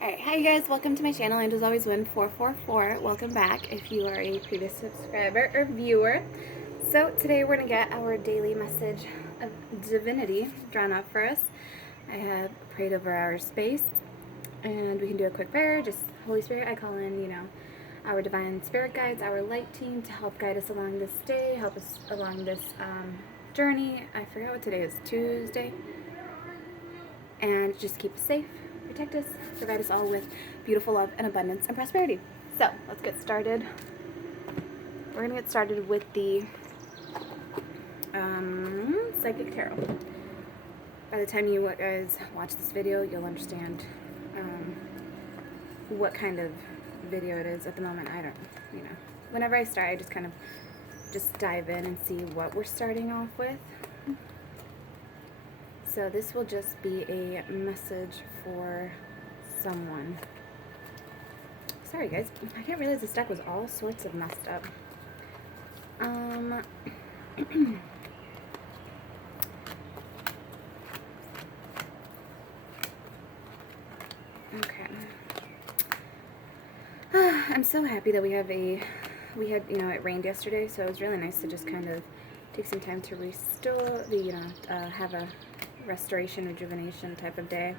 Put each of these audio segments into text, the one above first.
Alright, hi you guys, welcome to my channel, Angels Always Win 444. Welcome back if you are a previous subscriber or viewer. So today we're going to get our daily message of divinity drawn up for us. I have prayed over our space, and we can do a quick prayer. Just Holy Spirit, I call in, our divine spirit guides, our light team to help guide us along this day, help us along this journey. I forgot what today is, Tuesday. And just keep us safe, protect us, provide us all with beautiful love and abundance and prosperity. So let's get started. We're going to get started with the Psychic Tarot. By the time you guys watch this video, you'll understand what kind of video it is. At the moment, I don't, whenever I start, I just kind of dive in and see what we're starting off with. So this will just be a message for someone. Sorry guys, I didn't realize this deck was all sorts of messed up. Okay. I'm so happy that we had, it rained yesterday, so it was really nice to just kind of take some time to restore, have a restoration, rejuvenation type of day.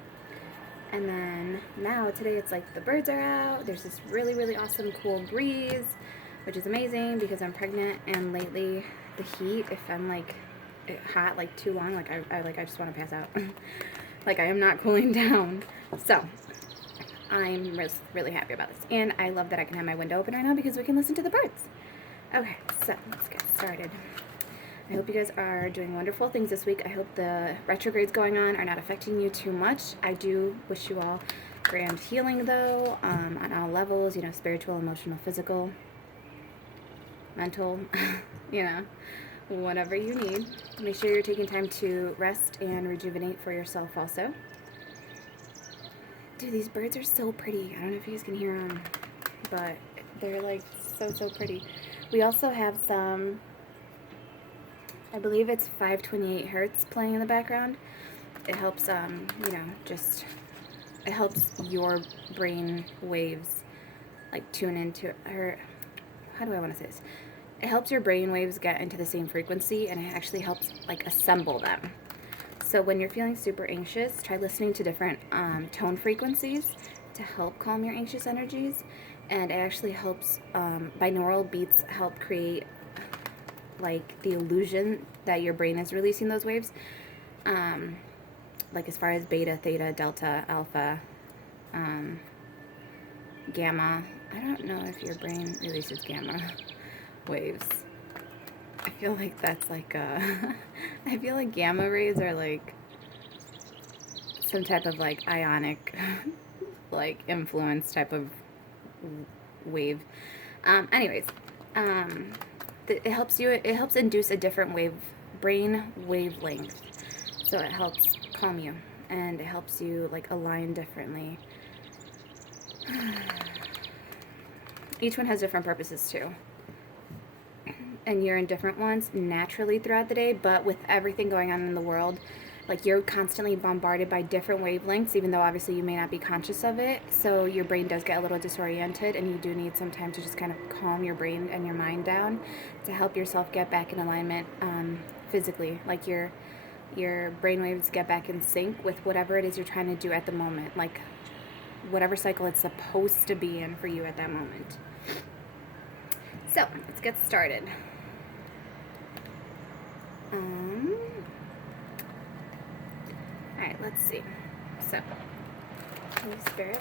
And then now today it's like the birds are out, there's this really, really awesome cool breeze, which is amazing because I'm pregnant, and lately the heat, if I'm like hot like too long, I just want to pass out. Like I am not cooling down. So I'm really happy about this, and I love that I can have my window open right now because we can listen to the birds. Okay, so let's get started. I hope you guys are doing wonderful things this week. I hope the retrogrades going on are not affecting you too much. I do wish you all grand healing, though, on all levels, spiritual, emotional, physical, mental, whatever you need. Make sure you're taking time to rest and rejuvenate for yourself also. Dude, these birds are so pretty. I don't know if you guys can hear them, but they're like so pretty. We also have some, I believe it's 528 hertz playing in the background. It helps, it helps your brain waves, like, tune into her, how do I want to say this? It helps your brain waves get into the same frequency, and it actually helps, like, assemble them. So when you're feeling super anxious, try listening to different tone frequencies to help calm your anxious energies. And it actually helps, binaural beats help create like the illusion that your brain is releasing those waves, like as far as beta, theta, delta, alpha, gamma. I don't know if your brain releases gamma waves. I feel like that's like I feel like gamma rays are like some type of like ionic like influence type of wave. Anyways, it helps induce a different brain wavelength, so it helps calm you, and it helps you like align differently. Each one has different purposes too, and you're in different ones naturally throughout the day, but with everything going on in the world, like you're constantly bombarded by different wavelengths, even though obviously you may not be conscious of it. So your brain does get a little disoriented, and you do need some time to just kind of calm your brain and your mind down to help yourself get back in alignment physically. Like your brainwaves get back in sync with whatever it is you're trying to do at the moment, like whatever cycle it's supposed to be in for you at that moment. So let's get started. Alright, let's see. So, Holy Spirit,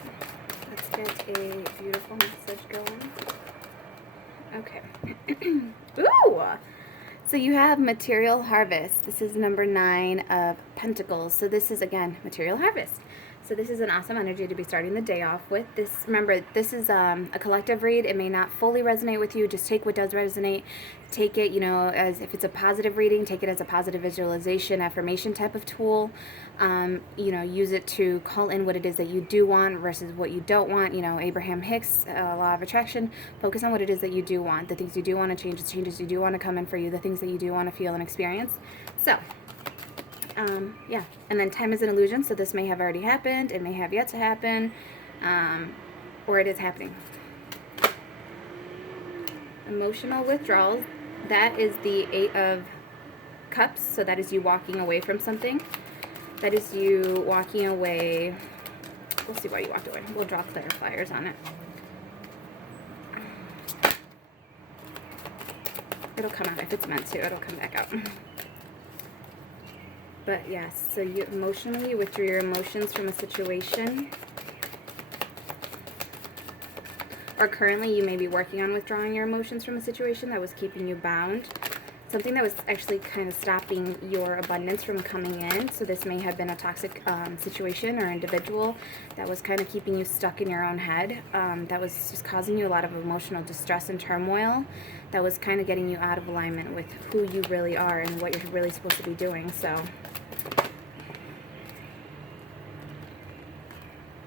let's get a beautiful message going. Okay. Ooh! So you have Material Harvest. This is number 9 of Pentacles. So this is, again, Material Harvest. So this is an awesome energy to be starting the day off with. Remember, this is a collective read. It may not fully resonate with you. Just take what does resonate. Take it, as if it's a positive reading, take it as a positive visualization, affirmation type of tool. Use it to call in what it is that you do want versus what you don't want. Abraham Hicks, Law of Attraction. Focus on what it is that you do want. The things you do want to change, the changes you do want to come in for you, the things that you do want to feel and experience. So, yeah, and then time is an illusion, so this may have already happened, it may have yet to happen, or it is happening. Emotional withdrawals, that is the 8 of Cups, so that is you walking away from something. That is you walking away. We'll see why you walked away. We'll draw clarifiers on it. It'll come out if it's meant to. It'll come back out. But yes, so you emotionally withdrew your emotions from a situation. Or currently you may be working on withdrawing your emotions from a situation that was keeping you bound. Something that was actually kind of stopping your abundance from coming in. So this may have been a toxic situation or individual that was kind of keeping you stuck in your own head. That was just causing you a lot of emotional distress and turmoil. That was kind of getting you out of alignment with who you really are and what you're really supposed to be doing. So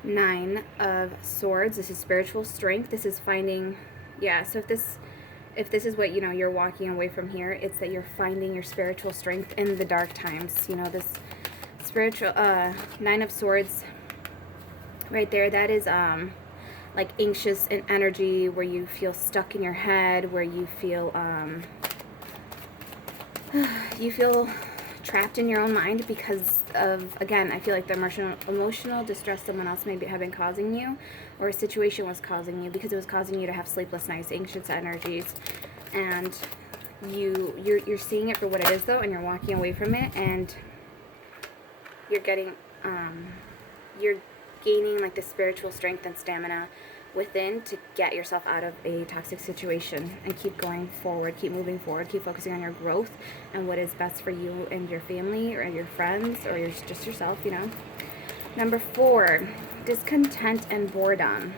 9 of Swords. This is spiritual strength. This is finding, yeah, so if this is what, you're walking away from here, it's that you're finding your spiritual strength in the dark times. This spiritual, 9 of Swords right there, that is like anxious in energy, where you feel stuck in your head, where you feel trapped in your own mind because of, again, I feel like the emotional distress someone else may have been causing you, or a situation was causing you, because it was causing you to have sleepless nights, anxious energies, and you're seeing it for what it is though, and you're walking away from it, and you're getting you're gaining like the spiritual strength and stamina within to get yourself out of a toxic situation and keep going forward, keep moving forward, keep focusing on your growth and what is best for you and your family or your friends or just yourself, Number 4, discontent and boredom.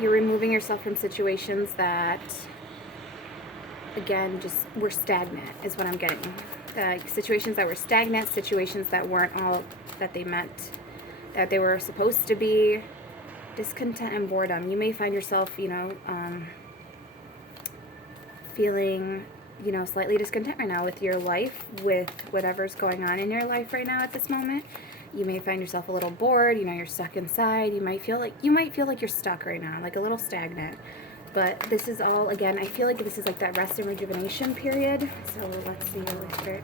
You're removing yourself from situations that, again, just were stagnant is what I'm getting. Situations that were stagnant, situations that weren't all that they meant that they were supposed to be. Discontent and boredom. You may find yourself, feeling, slightly discontent right now with your life, with whatever's going on in your life right now at this moment. You may find yourself a little bored, you're stuck inside. You might feel like you're stuck right now, like a little stagnant. But this is all, again, I feel like this is like that rest and rejuvenation period. So let's see, Holy Spirit.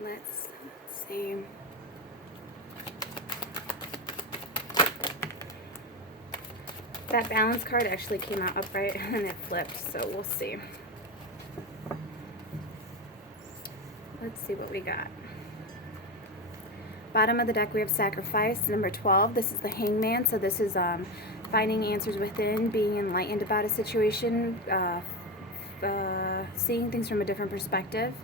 Let's see. That balance card actually came out upright and then it flipped, so we'll see. Let's see what we got. Bottom of the deck we have Sacrifice, number 12. This is the Hangman, so this is finding answers within, being enlightened about a situation, seeing things from a different perspective.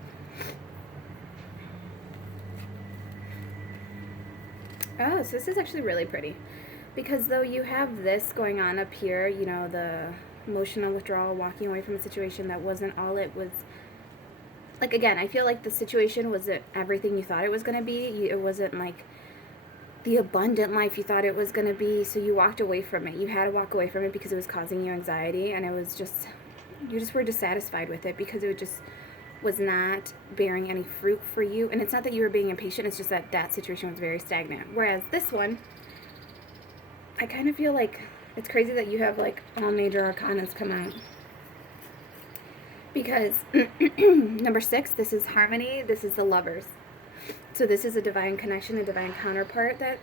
Oh, so this is actually really pretty. Because though you have this going on up here, the emotional withdrawal, walking away from a situation that wasn't all it was. Like, again, I feel like the situation wasn't everything you thought it was going to be. It wasn't like the abundant life you thought it was going to be, so you walked away from it. You had to walk away from it because it was causing you anxiety, and it was just, you just were dissatisfied with it because it just was not bearing any fruit for you. And it's not that you were being impatient, it's just that that situation was very stagnant. Whereas this one, I kind of feel like it's crazy that you have like all major arcanas come out. Because number 6, this is Harmony, this is the Lovers. So this is a divine connection, a divine counterpart that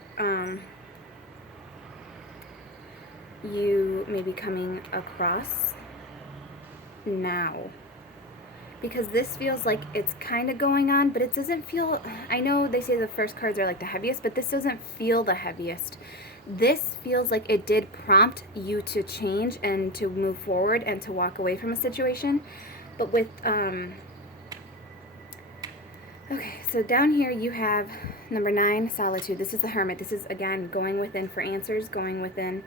you may be coming across now. Because this feels like it's kind of going on, but it doesn't feel, I know they say the first cards are like the heaviest, but this doesn't feel the heaviest. This feels like it did prompt you to change and to move forward and to walk away from a situation. But with, okay, so down here you have number 9, Solitude. This is the Hermit. This is, again, going within for answers, going within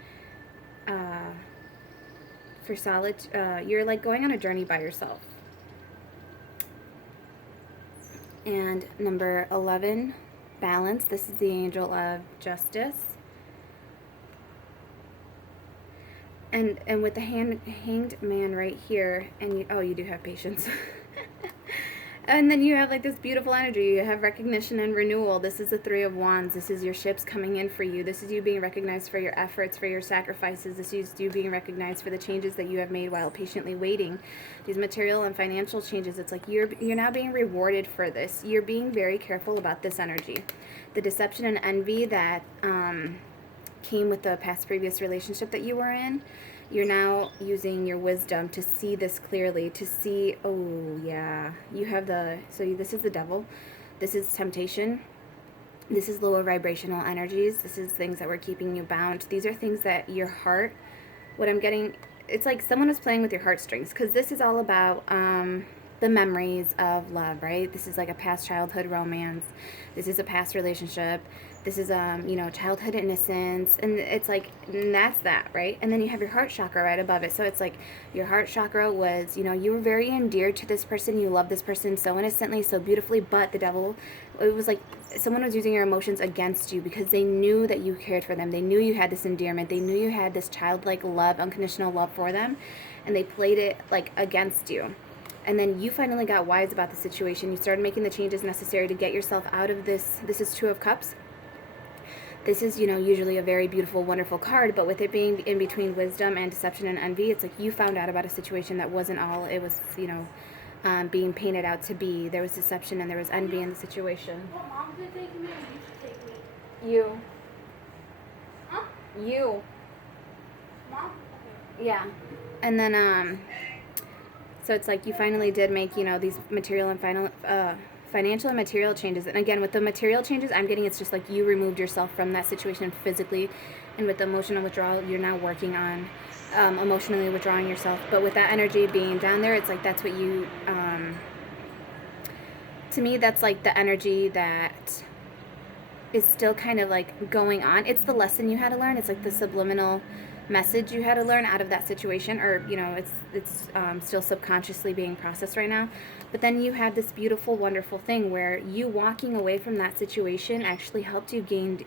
for solitude. You're like going on a journey by yourself. And number 11, Balance. This is the Angel of Justice. And with the hanged man right here, and you, oh, you do have patience. And then you have like this beautiful energy. You have recognition and renewal. This is the Three of Wands. This is your ships coming in for you. This is you being recognized for your efforts, for your sacrifices. This is you being recognized for the changes that you have made while patiently waiting. These material and financial changes. It's like you're now being rewarded for this. You're being very careful about this energy. The deception and envy that came with the past previous relationship that you were in, you're now using your wisdom to see this clearly, to see, oh yeah, you have the, so this is the devil, this is temptation, this is lower vibrational energies, this is things that were keeping you bound. These are things that your heart, what I'm getting, it's like someone was playing with your heartstrings, because this is all about the memories of love, right? This is like a past childhood romance. This is a past relationship. This is, childhood innocence. And it's like, and that's that, right? And then you have your heart chakra right above it. So it's like your heart chakra was, you were very endeared to this person. You love this person so innocently, so beautifully. But the devil, it was like someone was using your emotions against you because they knew that you cared for them. They knew you had this endearment. They knew you had this childlike love, unconditional love for them. And they played it like against you. And then you finally got wise about the situation. You started making the changes necessary to get yourself out of this. This is Two of Cups. This is, usually a very beautiful, wonderful card, but with it being in between wisdom and deception and envy, it's like you found out about a situation that wasn't all it was, being painted out to be. There was deception and there was envy in the situation. Well, Mom did take me and you should take me. You. Huh? You. Mom? Okay. Yeah. And then, so it's like you finally did make, these material and financial and material changes. And again, with the material changes, I'm getting it's just like you removed yourself from that situation physically. And with the emotional withdrawal, you're now working on emotionally withdrawing yourself. But with that energy being down there, it's like that's what you, to me, that's like the energy that is still kind of like going on. It's the lesson you had to learn. It's like the subliminal message you had to learn out of that situation, or it's still subconsciously being processed right now. But then you had this beautiful, wonderful thing where you walking away from that situation actually helped you gain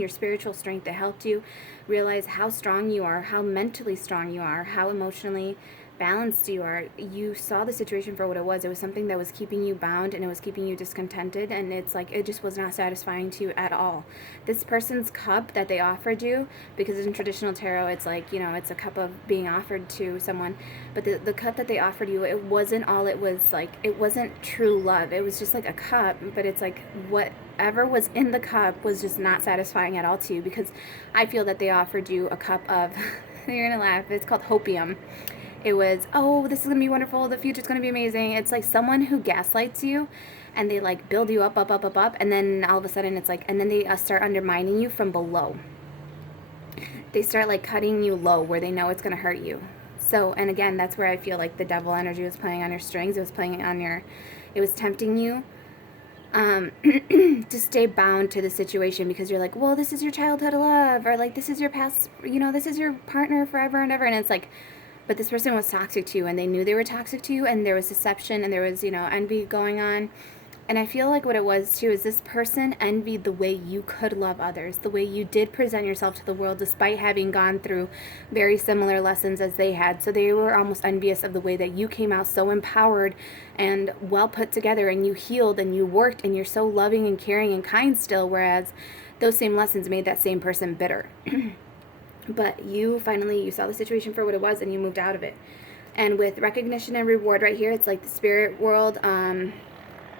your spiritual strength. It helped you realize how strong you are, how mentally strong you are, how emotionally balanced you are. You saw the situation for what it was. It was something that was keeping you bound and it was keeping you discontented, and it's like it just was not satisfying to you at all. This person's cup that they offered you, because in traditional tarot it's like, it's a cup of being offered to someone, but the cup that they offered you, it wasn't all it was. Like, it wasn't true love. It was just like a cup, but it's like whatever was in the cup was just not satisfying at all to you, because I feel that they offered you a cup of you're gonna laugh, it's called hopium. It was, oh, this is going to be wonderful. The future's going to be amazing. It's like someone who gaslights you and they like build you up. And then all of a sudden it's like, and then they start undermining you from below. They start like cutting you low where they know it's going to hurt you. So, and again, that's where I feel like the devil energy was playing on your strings. It was playing on it was tempting you to stay bound to the situation, because you're like, well, this is your childhood love, or like, this is your past, this is your partner forever and ever. And it's like, but this person was toxic to you, and they knew they were toxic to you, and there was deception, and there was, envy going on. And I feel like what it was, too, is this person envied the way you could love others, the way you did present yourself to the world, despite having gone through very similar lessons as they had. So they were almost envious of the way that you came out so empowered and well put together, and you healed, and you worked, and you're so loving and caring and kind still, whereas those same lessons made that same person bitter. But you saw the situation for what it was, and you moved out of it. And with recognition and reward right here, it's like the spirit world,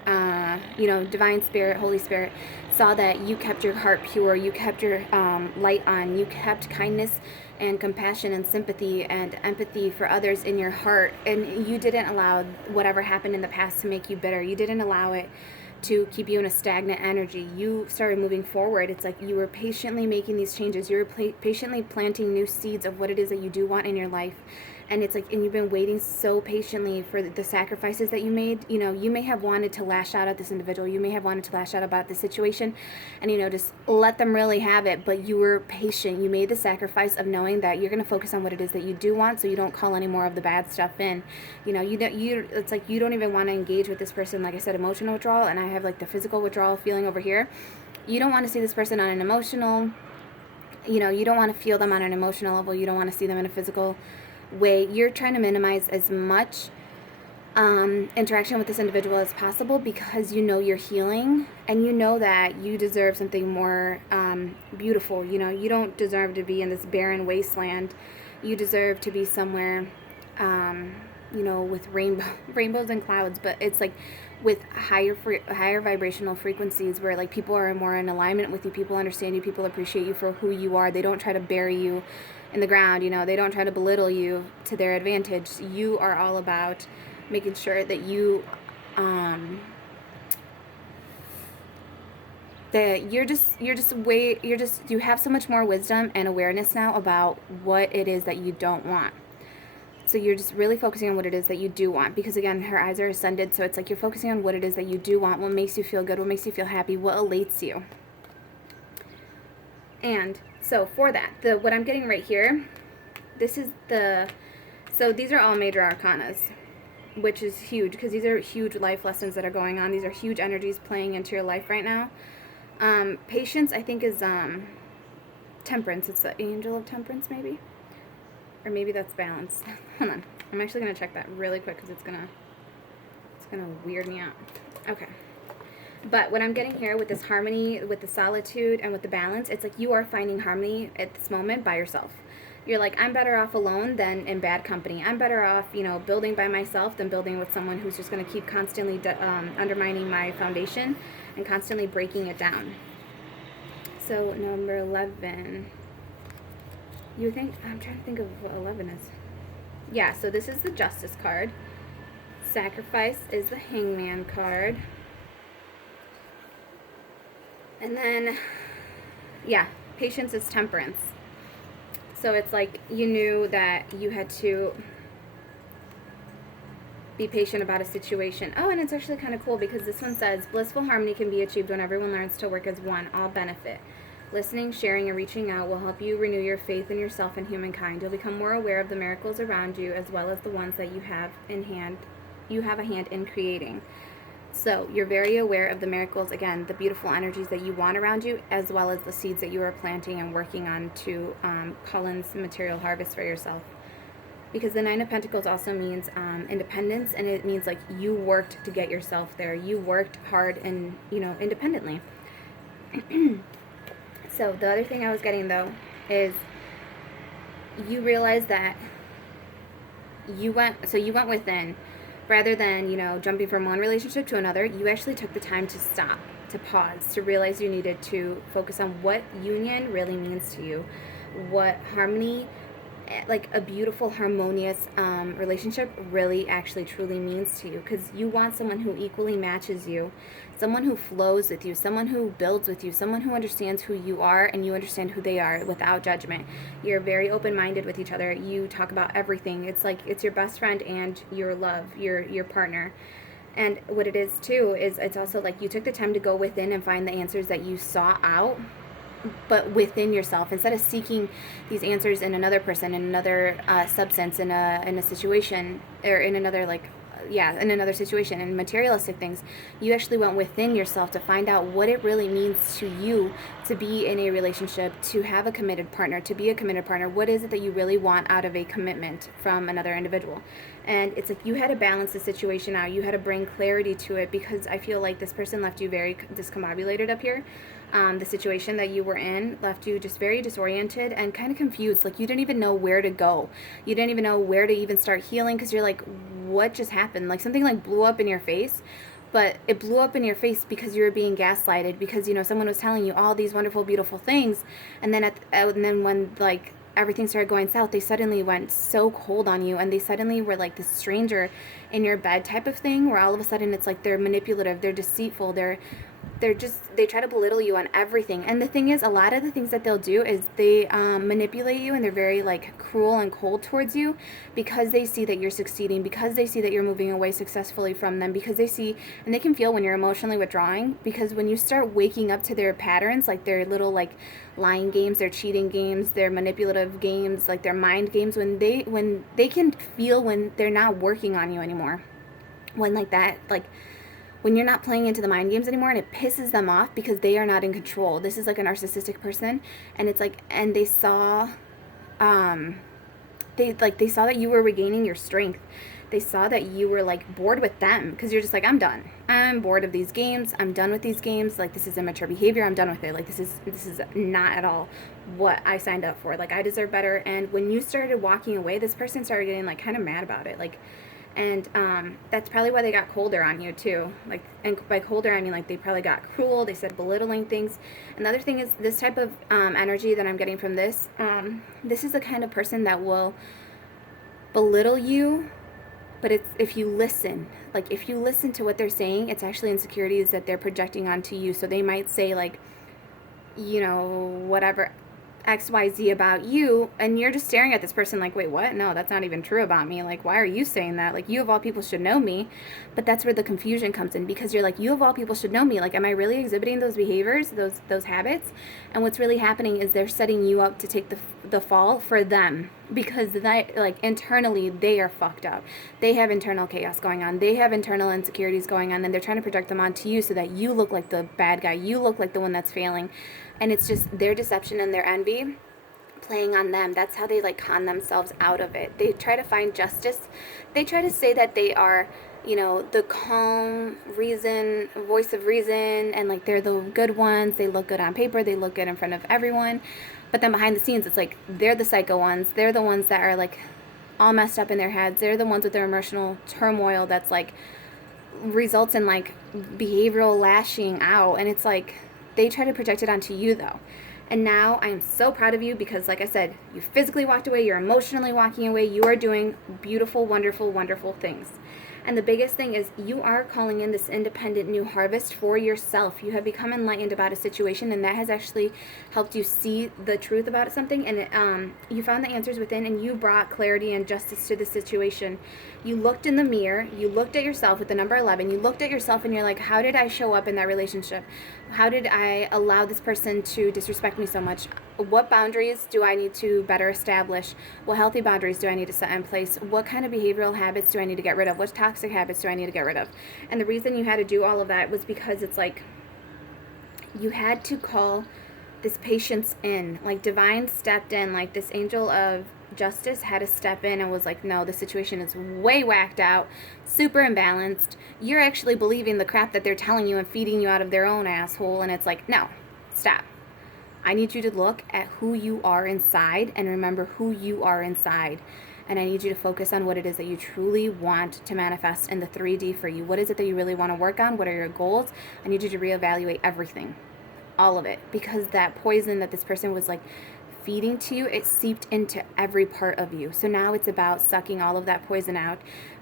divine spirit, Holy Spirit, saw that you kept your heart pure, you kept your light on, you kept kindness and compassion and sympathy and empathy for others in your heart, and you didn't allow whatever happened in the past to make you bitter. You didn't allow it to keep you in a stagnant energy. You started moving forward. It's like you were patiently making these changes. You were patiently planting new seeds of what it is that you do want in your life. And it's like, and you've been waiting so patiently for the sacrifices that you made. You may have wanted to lash out at this individual. You may have wanted to lash out about the situation and, just let them really have it. But you were patient. You made the sacrifice of knowing that you're going to focus on what it is that you do want, so you don't call any more of the bad stuff in. It's like you don't even want to engage with this person. Like I said, emotional withdrawal, and I have like the physical withdrawal feeling over here. You don't want to see this person on an emotional, you know, you don't want to feel them on an emotional level. You don't want to see them in a physical way. You're trying to minimize as much interaction with this individual as possible because you know you're healing and you know that you deserve something more beautiful. You know, you don't deserve to be in this barren wasteland. You deserve to be somewhere, you know, with rainbows and clouds, but it's like with higher vibrational frequencies where like people are more in alignment with you, people understand you, people appreciate you for who you are. They don't try to bury you in the ground, you know, they don't try to belittle you to their advantage. You are all about making sure that you that you have so much more wisdom and awareness now about what it is that you don't want. So you're just really focusing on what it is that you do want, because again, her eyes are ascended, so it's like you're focusing on what it is that you do want, what makes you feel good, what makes you feel happy, what elates you. And so for that, what I'm getting right here, so these are all major arcanas, which is huge because these are huge life lessons that are going on. These are huge energies playing into your life right now. Patience, I think, is temperance. It's the angel of temperance, maybe. Or maybe that's balance. Hold on. I'm actually going to check that really quick because it's gonna weird me out. Okay. But what I'm getting here with this harmony, with the solitude, and with the balance, it's like you are finding harmony at this moment by yourself. You're like, I'm better off alone than in bad company. I'm better off, you know, building by myself than building with someone who's just going to keep constantly undermining my foundation and constantly breaking it down. So number 11. You think, I'm trying to think of what 11 is. Yeah, so this is the Justice card. Sacrifice is the Hangman card. And then, yeah, Patience is Temperance. So it's like you knew that you had to be patient about a situation. Oh, and it's actually kind of cool because this one says, blissful harmony can be achieved when everyone learns to work as one, all benefit. Listening, sharing, and reaching out will help you renew your faith in yourself and humankind. You'll become more aware of the miracles around you as well as the ones that you have a hand in creating. So you're very aware of the miracles, again, the beautiful energies that you want around you, as well as the seeds that you are planting and working on to call in some material harvest for yourself. Because the Nine of Pentacles also means independence, and it means like you worked to get yourself there. You worked hard and, you know, independently. So the other thing I was getting, though, is you realize that you went within. Rather than, you know, jumping from one relationship to another, you actually took the time to stop, to pause, to realize you needed to focus on what union really means to you, what harmony, like a beautiful, harmonious relationship really actually truly means to you. Because you want someone who equally matches you, someone who flows with you, someone who builds with you, someone who understands who you are and you understand who they are without judgment. You're very open-minded with each other. You talk about everything. It's like it's your best friend and your love, your partner. And what it is too is it's also like you took the time to go within and find the answers that you sought out, but within yourself, instead of seeking these answers in another person, in another substance, in a situation, or in another in another situation, and materialistic things. You actually went within yourself to find out what it really means to you to be in a relationship, to have a committed partner, to be a committed partner. What is it that you really want out of a commitment from another individual? And it's like you had to balance the situation out. You had to bring clarity to it, because I feel like this person left you very discombobulated up here. The situation that you were in left you just very disoriented and kind of confused. Like you didn't even know where to go. You didn't even know where to even start healing, because you're like, what just happened? Like something like blew up in your face. But it blew up in your face because you were being gaslighted, because, you know, someone was telling you all these wonderful, beautiful things. And then when like everything started going south, they suddenly went so cold on you, and they suddenly were like this stranger in your bed type of thing, where all of a sudden it's like they're manipulative, they're deceitful, they try to belittle you on everything. And the thing is, a lot of the things that they'll do is they manipulate you, and they're very like cruel and cold towards you, because they see that you're succeeding, because they see that you're moving away successfully from them, because they see and they can feel when you're emotionally withdrawing. Because when you start waking up to their patterns, like their little like lying games, their cheating games, their manipulative games, like their mind games, when they can feel when they're not working on you anymore, when like that, like when you're not playing into the mind games anymore, and it pisses them off because they are not in control. This is like a narcissistic person, and it's like, and they saw, they saw that you were regaining your strength. They saw that you were like bored with them because you're just like, I'm done. I'm bored of these games. I'm done with these games. Like, this is immature behavior. I'm done with it. Like, this is not at all what I signed up for. Like, I deserve better. And when you started walking away, this person started getting like kind of mad about it. Like, and that's probably why they got colder on you too. Like, and by colder I mean like they probably got cruel. They said belittling things. Another thing is this type of energy that I'm getting from this. This is the kind of person that will belittle you, but it's if you listen. Like, if you listen to what they're saying, it's actually insecurities that they're projecting onto you. So they might say like, you know, whatever XYZ about you, and you're just staring at this person like, wait, what? No, that's not even true about me. Like, why are you saying that? Like, you of all people should know me. But that's where the confusion comes in, because you're like, you of all people should know me. Like, am I really exhibiting those behaviors, those habits? And what's really happening is they're setting you up to take the fall for them, because that, like, internally they are fucked up. They have internal chaos going on. They have internal insecurities going on, and they're trying to project them onto you so that you look like the bad guy. You look like the one that's failing. And it's just their deception and their envy playing on them. That's how they like con themselves out of it. They try to find justice. They try to say that they are, you know, the calm reason, voice of reason, and like they're the good ones. They look good on paper. They look good in front of everyone. But then behind the scenes, it's like they're the psycho ones. They're the ones that are like all messed up in their heads. They're the ones with their emotional turmoil that's like results in like behavioral lashing out. And it's like they try to project it onto you though. And now I am so proud of you because, like I said, you physically walked away, you're emotionally walking away, you are doing beautiful, wonderful, wonderful things. And the biggest thing is you are calling in this independent new harvest for yourself. You have become enlightened about a situation, and that has actually helped you see the truth about something. And you found the answers within, and you brought clarity and justice to the situation. You looked in the mirror, you looked at yourself with the number 11, you looked at yourself and you're like, how did I show up in that relationship? How did I allow this person to disrespect me so much? What boundaries do I need to better establish? What healthy boundaries do I need to set in place? What kind of behavioral habits do I need to get rid of? What toxic habits do I need to get rid of? And the reason you had to do all of that was because it's like you had to call this patience in. Like, divine stepped in, like this angel of justice had to step in and was like, no, the situation is way whacked out, super imbalanced. You're actually believing the crap that they're telling you and feeding you out of their own asshole. And it's like, no, stop. I need you to look at who you are inside and remember who you are inside. And I need you to focus on what it is that you truly want to manifest in the 3D for you. What is it that you really want to work on? What are your goals? I need you to reevaluate everything, all of it, because that poison that this person was like feeding to you, it seeped into every part of you. So now it's about sucking all of that poison out,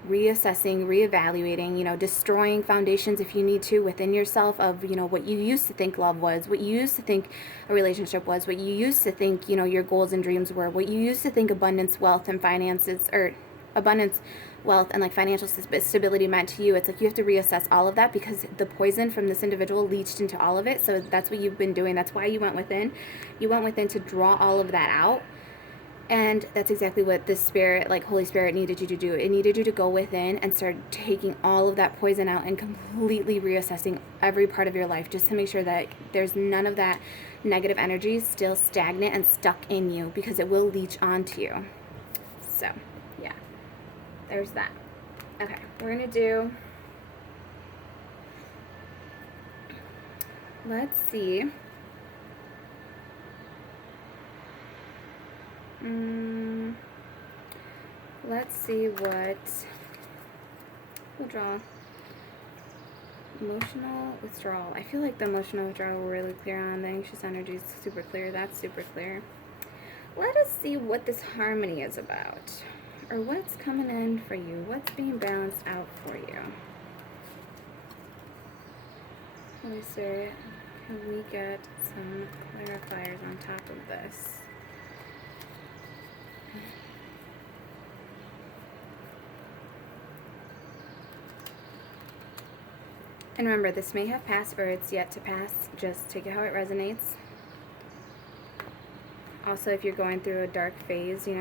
reassessing, reevaluating, you know, destroying foundations if you need to within yourself of, you know, what you used to think love was, what you used to think a relationship was, what you used to think, you know, your goals and dreams were, what you used to think abundance, wealth, and finances, or abundance, wealth, and like financial stability meant to you. It's like you have to reassess all of that because the poison from this individual leached into all of it. So that's what you've been doing. That's why you went within. You went within to draw all of that out. And that's exactly what the Spirit, like Holy Spirit, needed you to do. It needed you to go within and start taking all of that poison out and completely reassessing every part of your life just to make sure that there's none of that negative energy still stagnant and stuck in you, because it will leach onto you. So, yeah. There's that. Okay, we're going to do, let's see. Let's see what, we'll draw emotional withdrawal. I feel like the emotional withdrawal we're really clear on. The anxious energy is super clear. That's super clear. Let us see what this harmony is about. Or what's coming in for you? What's being balanced out for you? Holy Spirit, can we get some clarifiers on top of this? And remember, this may have passed or it's yet to pass. Just take it how it resonates. Also, if you're going through a dark phase, you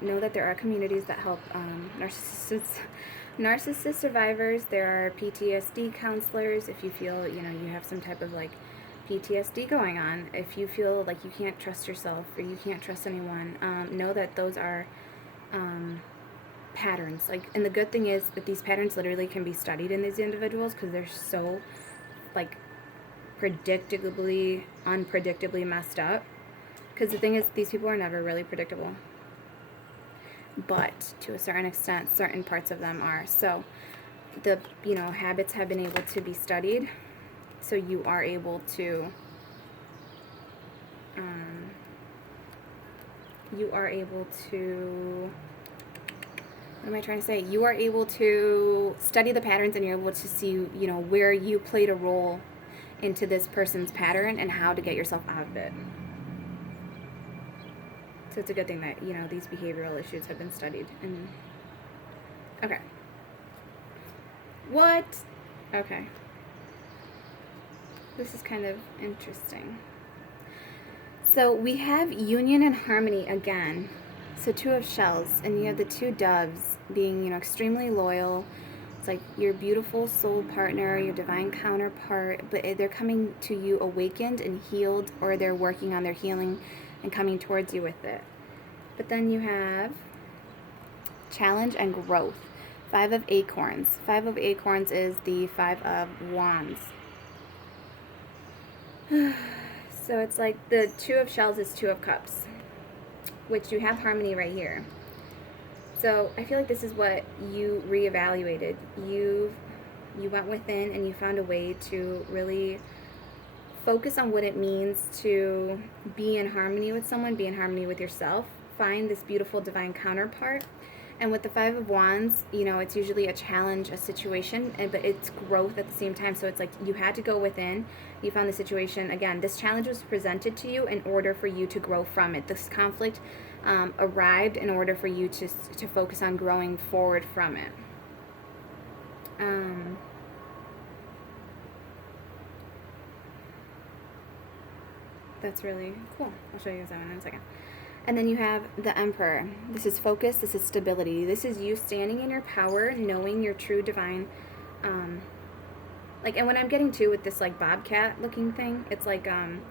know that there are communities that help narcissist survivors, there are PTSD counselors if you feel, you know, you have some type of like PTSD going on. If you feel like you can't trust yourself or you can't trust anyone, know that those are patterns. Like, and the good thing is that these patterns literally can be studied in these individuals because they're so like unpredictably messed up. Because the thing is, these people are never really predictable. But to a certain extent, certain parts of them are. So the, you know, habits have been able to be studied. So you are able to, what am I trying to say? You are able to study the patterns and you're able to see, you know, where you played a role into this person's pattern and how to get yourself out of it. So it's a good thing that, you know, these behavioral issues have been studied. And okay. What? Okay. This is kind of interesting. So we have union and harmony again. So 2 of shells, and you have the 2 doves being, you know, extremely loyal. It's like your beautiful soul partner, your divine counterpart, but they're coming to you awakened and healed, or they're working on their healing and coming towards you with it. But then you have challenge and growth. 5 of acorns. 5 of acorns is the 5 of wands. So it's like the 2 of shells is 2 of cups, which you have harmony right here. So I feel like this is what you reevaluated. You went within and you found a way to really focus on what it means to be in harmony with someone, be in harmony with yourself, find this beautiful divine counterpart. And with the 5 of wands, you know, it's usually a challenge, a situation, but it's growth at the same time. So it's like you had to go within, you found the situation. Again, this challenge was presented to you in order for you to grow from it. This conflict arrived in order for you to focus on growing forward from it. That's really cool. I'll show you guys that one in a second. And then you have the Emperor. This is focus. This is stability. This is you standing in your power, knowing your true divine, like, and what I'm getting to with this, like, bobcat looking thing, it's like,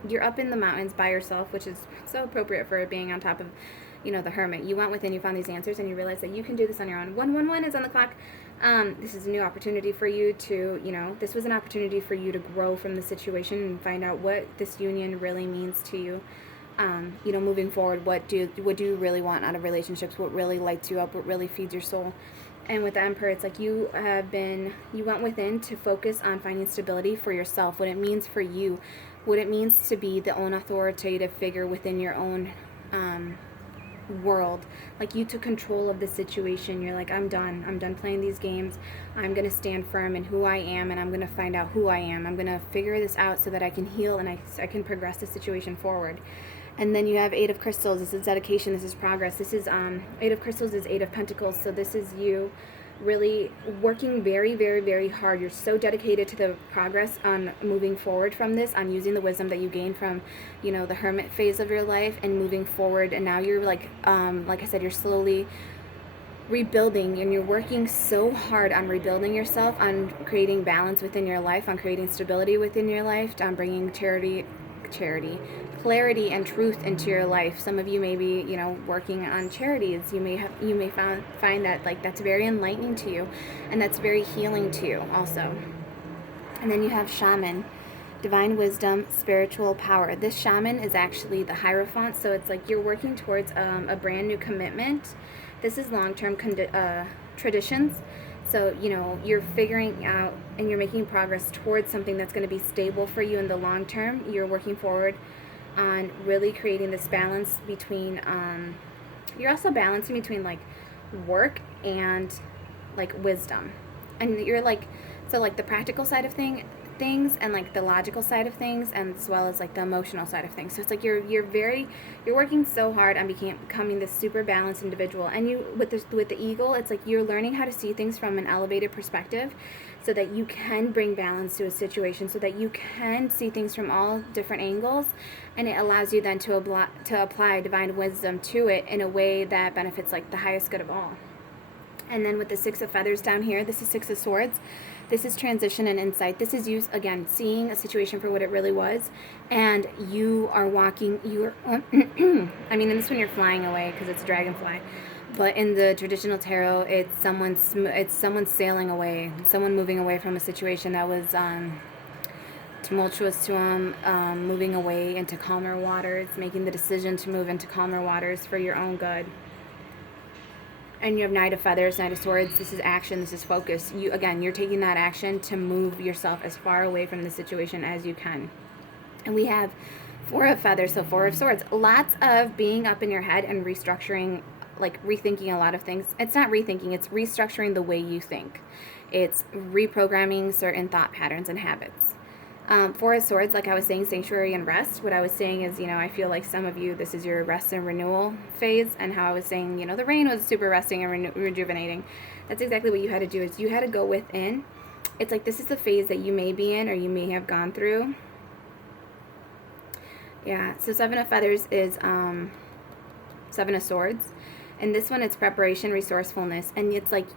you're up in the mountains by yourself, which is so appropriate for it being on top of, you know, the Hermit. You went within, you found these answers, and you realize that you can do this on your own. 111 is on the clock. This is a new opportunity for you to, you know, this was an opportunity for you to grow from the situation and find out what this union really means to you. You know, moving forward, what do you really want out of relationships? What really lights you up? What really feeds your soul? And with the Emperor, it's like you went within to focus on finding stability for yourself, what it means for you, what it means to be the own authoritative figure within your own world. Like, you took control of the situation. You're like, I'm done playing these games. I'm going to stand firm in who I am, and I'm going to find out who I am. I'm going to figure this out so that I can heal and I can progress the situation forward. And then you have 8 of crystals. This is dedication. This is progress. This is 8 of crystals is 8 of pentacles. So this is you really working very, very, very hard. You're so dedicated to the progress on moving forward from this, on using the wisdom that you gained from, you know, the hermit phase of your life and moving forward. And now you're like I said, you're slowly rebuilding, and you're working so hard on rebuilding yourself, on creating balance within your life, on creating stability within your life, on bringing clarity and truth into your life. Some of you may be, you know, working on charities. You may find that, like, that's very enlightening to you, and that's very healing to you also. And then you have shaman, divine wisdom, spiritual power. This shaman is actually the Hierophant, so it's like you're working towards a brand new commitment. This is long-term traditions. So, you know, you're figuring out and you're making progress towards something that's going to be stable for you in the long term. You're working forward on really creating this balance between, you're also balancing between, like, work and, like, wisdom. And you're, like, so, like, the practical side of things and, like, the logical side of things, and as well as, like, the emotional side of things. So it's like you're working so hard on becoming this super balanced individual. And you, with the eagle, it's like you're learning how to see things from an elevated perspective, so that you can bring balance to a situation, so that you can see things from all different angles, and it allows you then to apply divine wisdom to it in a way that benefits, like, the highest good of all. And then with the Six of Feathers down here, this is Six of Swords. This is transition and insight. This is you, again, seeing a situation for what it really was. And you are walking, I mean, in this one you're flying away because it's a dragonfly. But in the traditional tarot, it's someone sailing away, someone moving away from a situation that was tumultuous to them, moving away into calmer waters, making the decision to move into calmer waters for your own good. And you have Knight of Feathers, Knight of Swords. This is action. This is focus. You're taking that action to move yourself as far away from the situation as you can. And we have Four of Feathers, so Four of Swords. Lots of being up in your head and restructuring, like rethinking a lot of things. It's not rethinking, it's restructuring the way you think. It's reprogramming certain thought patterns and habits. Four of Swords, like I was saying, sanctuary and rest. What I was saying is, I feel like some of you, this is your rest and renewal phase, and how I was saying, the rain was super resting and rejuvenating. That's exactly what you had to do, is you had to go within. It's like this is the phase that you may be in or you may have gone through. Yeah, so Seven of Feathers is Seven of Swords. And this one, it's preparation, resourcefulness. And it's like,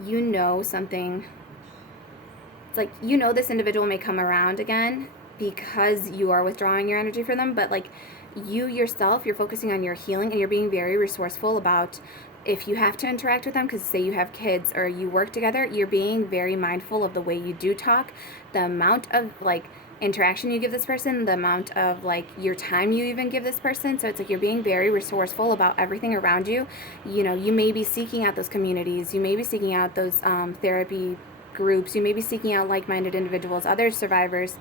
something. It's like, this individual may come around again because you are withdrawing your energy from them. But like you yourself, you're focusing on your healing and you're being very resourceful about if you have to interact with them, because say you have kids or you work together, you're being very mindful of the way you do talk, the amount of like interaction you give this person, the amount of like your time you even give this person. So it's like you're being very resourceful about everything around you. You may be seeking out those communities, you may be seeking out those therapy groups, you may be seeking out like-minded individuals, other survivors.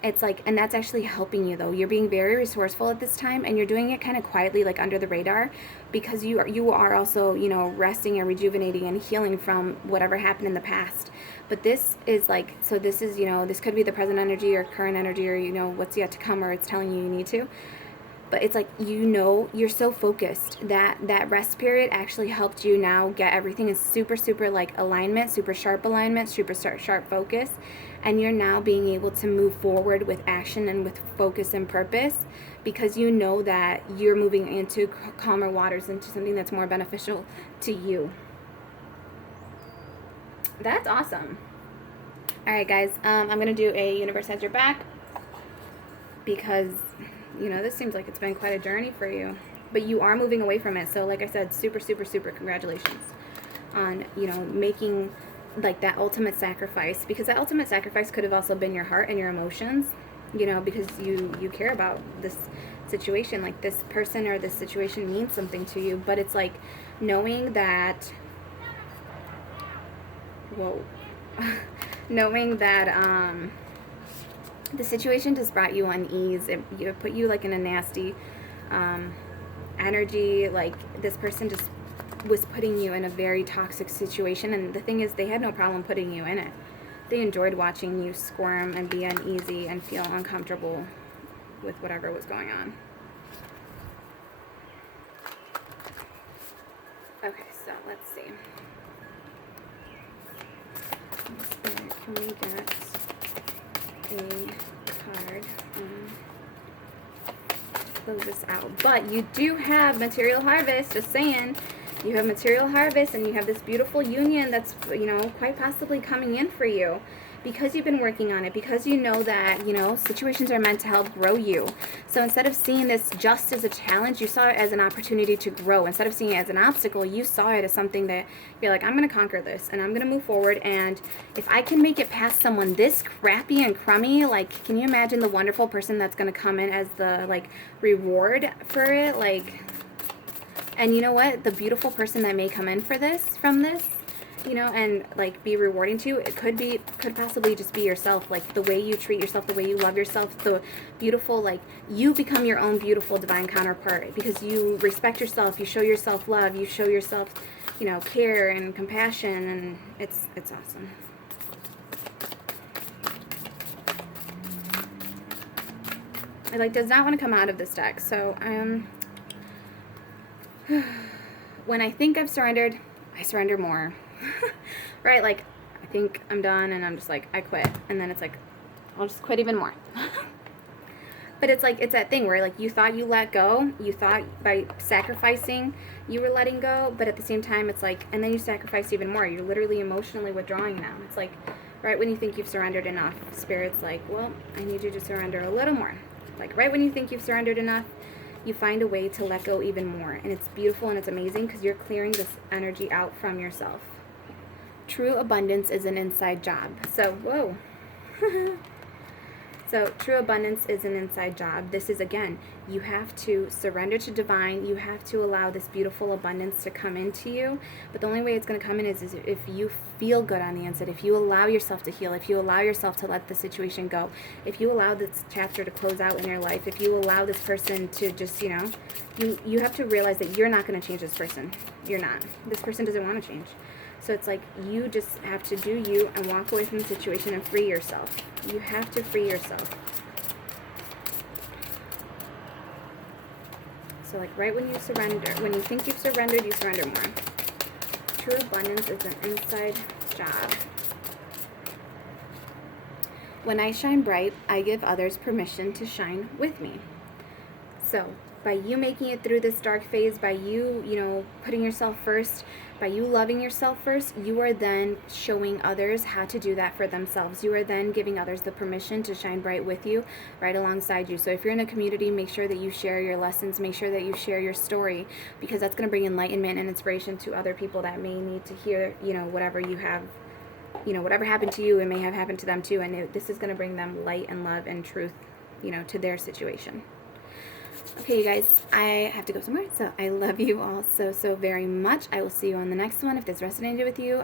It's like, and that's actually helping you though. You're being very resourceful at this time, and you're doing it kind of quietly, like under the radar, because you are also, resting and rejuvenating and healing from whatever happened in the past. But this is like, so this is, this could be the present energy or current energy or, what's yet to come, or it's telling you need to. But it's like, you're so focused that rest period actually helped you now get everything in super, super like alignment, super sharp alignment, super sharp focus. And you're now being able to move forward with action and with focus and purpose, because you know that you're moving into calmer waters, into something that's more beneficial to you. That's awesome. All right, guys, I'm going to do a Universe Has Your Back, because, this seems like it's been quite a journey for you. But you are moving away from it. So like I said, super, super, super congratulations on, making like that ultimate sacrifice, because that ultimate sacrifice could have also been your heart and your emotions, because you care about this situation, like this person or this situation means something to you. But it's like knowing that, knowing that the situation just brought you unease. It put you like in a nasty energy. Like this person just was putting you in a very toxic situation, and the thing is, they had no problem putting you in it. They enjoyed watching you squirm and be uneasy and feel uncomfortable with whatever was going on. Okay, so let's see. Can we get a card? Close this out. But you do have material harvest, just saying. You have material harvest, and you have this beautiful union that's, quite possibly coming in for you, because you've been working on it, because you know that, situations are meant to help grow you. So instead of seeing this just as a challenge, you saw it as an opportunity to grow. Instead of seeing it as an obstacle, you saw it as something that you're like, I'm going to conquer this, and I'm going to move forward, and if I can make it past someone this crappy and crummy, like, can you imagine the wonderful person that's going to come in as the, like, reward for it? Like, and you know what? The beautiful person that may come in from this, and like be rewarding to you, it could possibly just be yourself. Like the way you treat yourself, the way you love yourself, the beautiful, like you become your own beautiful divine counterpart, because you respect yourself, you show yourself love, you show yourself, care and compassion, and it's awesome. It does not want to come out of this deck. So when I think I've surrendered, I surrender more. Right? Like, I think I'm done, and I'm just like, I quit. And then it's like, I'll just quit even more. But it's like, it's that thing where like you thought you let go, you thought by sacrificing you were letting go, but at the same time it's like, and then you sacrifice even more. You're literally emotionally withdrawing now. It's like right when you think you've surrendered enough, Spirit's like, well, I need you to surrender a little more. Like right when you think you've surrendered enough, you find a way to let go even more. And it's beautiful and it's amazing because you're clearing this energy out from yourself. True abundance is an inside job. So, whoa. So true abundance is an inside job. This is, again, you have to surrender to divine. You have to allow this beautiful abundance to come into you. But the only way it's going to come in is if you feel good on the inside, if you allow yourself to heal, if you allow yourself to let the situation go, if you allow this chapter to close out in your life, if you allow this person to just, you have to realize that you're not going to change this person. You're not. This person doesn't want to change. So it's like you just have to do you and walk away from the situation and free yourself. You have to free yourself. So like right when you surrender, when you think you've surrendered, you surrender more. True abundance is an inside job. When I shine bright, I give others permission to shine with me. So by you making it through this dark phase, by you, putting yourself first, by you loving yourself first, you are then showing others how to do that for themselves. You are then giving others the permission to shine bright with you, right alongside you. So if you're in a community, make sure that you share your lessons, make sure that you share your story, because that's going to bring enlightenment and inspiration to other people that may need to hear, whatever you have, whatever happened to you, it may have happened to them too. And this is going to bring them light and love and truth, to their situation. Okay, you guys, I have to go somewhere, so I love you all so very much. I will see you on the next one. If this resonated with you,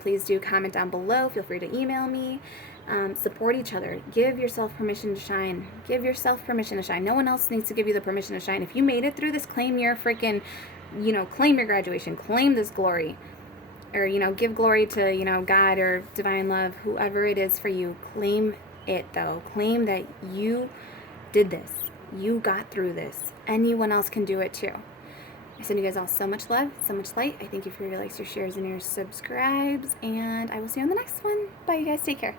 please do comment down below. Feel free to email me. Support each other. Give yourself permission to shine. Give yourself permission to shine. No one else needs to give you the permission to shine. If you made it through this, claim your freaking, claim your graduation. Claim this glory. Or, give glory to, God or divine love, whoever it is for you. Claim it, though. Claim that you did this. You got through this. Anyone else can do it too. I send you guys all so much love, so much light. I thank you for your likes, your shares, and your subscribes. And I will see you on the next one. Bye, you guys. Take care.